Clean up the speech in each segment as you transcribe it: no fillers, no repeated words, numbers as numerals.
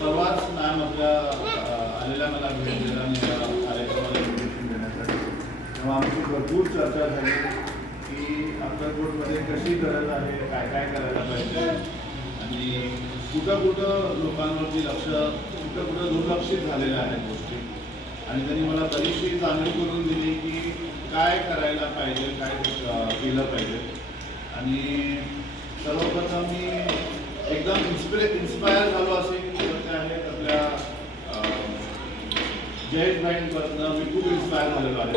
परवाच मॅम आपल्या आलेल्या मला भेट दिला आणि या कार्यक्रमाला इन्व्हिटेशन देण्यासाठी. तेव्हा आमची भरपूर चर्चा झाली की अक्कलकोटमध्ये कशी गरज आहे, काय काय करायला पाहिजे आणि कुठं कुठं लोकांवरती लक्ष, कुठं कुठं दुर्लक्षित झालेल्या आहेत गोष्टी. आणि त्यांनी मला बरीचशी जाणीव करून दिली की काय करायला पाहिजे, काय केलं पाहिजे. आणि सर्वप्रथम मी एकदम इन्स्पायर झालो असे ते आहेत आपल्या जयेश भाईंपासून मी खूप इन्स्पायर झालेलो आहे.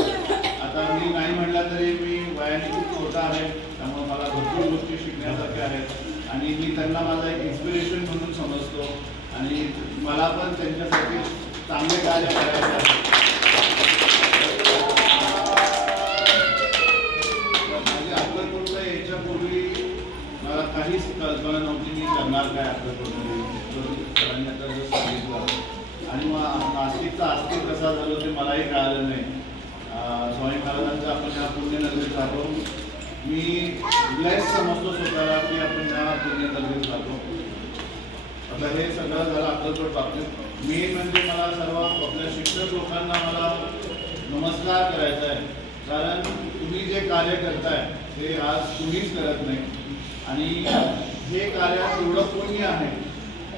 आता मी नाही म्हटलं तरी मी वयाने खूप छोटा आहे, त्यामुळे मला भरपूर गोष्टी शिकण्यासारख्या आहेत आणि मी त्यांना माझा एक इन्स्पिरेशन म्हणून समजतो आणि मला पण त्यांच्यासाठी चांगले कार्य करायचे आहे. माझ्या अक्कलकोटला याच्यापूर्वी मला काहीच कल्पना नव्हती मी करणार काय अक्कलकोटमध्ये सांगितलं. आणि मग नाशिकचा आस्तिक कसा झालो ते मलाही कळालं नाही. स्वामी महाराजांचं आपण या पुण्यनगरीत राहतो. मी ब्लेस समजतो स्वतःला की आपण या पुण्यनगरीत राहतो. आता हे सगळं झालं अक्कलकोट बाबतीत. मेन म्हणजे मला सर्व आपल्या शिक्षक लोकांना मला नमस्कार करायचा आहे, कारण तुम्ही जे कार्य करताय ते आज तुम्हीच करत नाही आणि हे कार्य एवढं पुण्य आहे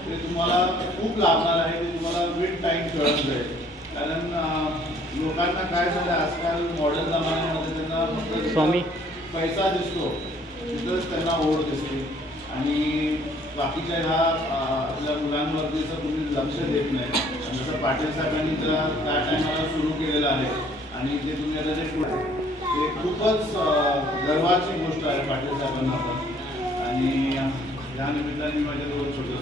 ते तुम्हाला खूप लाभणार आहे. ते तुम्हाला विथ टाईम कळत जाईल. कारण लोकांना काय झालं आजकाल मॉडर्न जमान्यामध्ये त्यांना फक्त पैसा दिसतो, तिथंच त्यांना ओढ दिसते आणि बाकीच्या ह्या आपल्या मुलांवरती जर तुम्ही लक्ष देत नाही. जसं पाटील साहेबांनी त्या टायमाला सुरू केलेलं आहे आणि ते तुम्ही आता ते खूपच गर्वाची गोष्ट आहे पाटील साहेबांना पण. आणि या निमित्ताने माझ्या दोन छोटे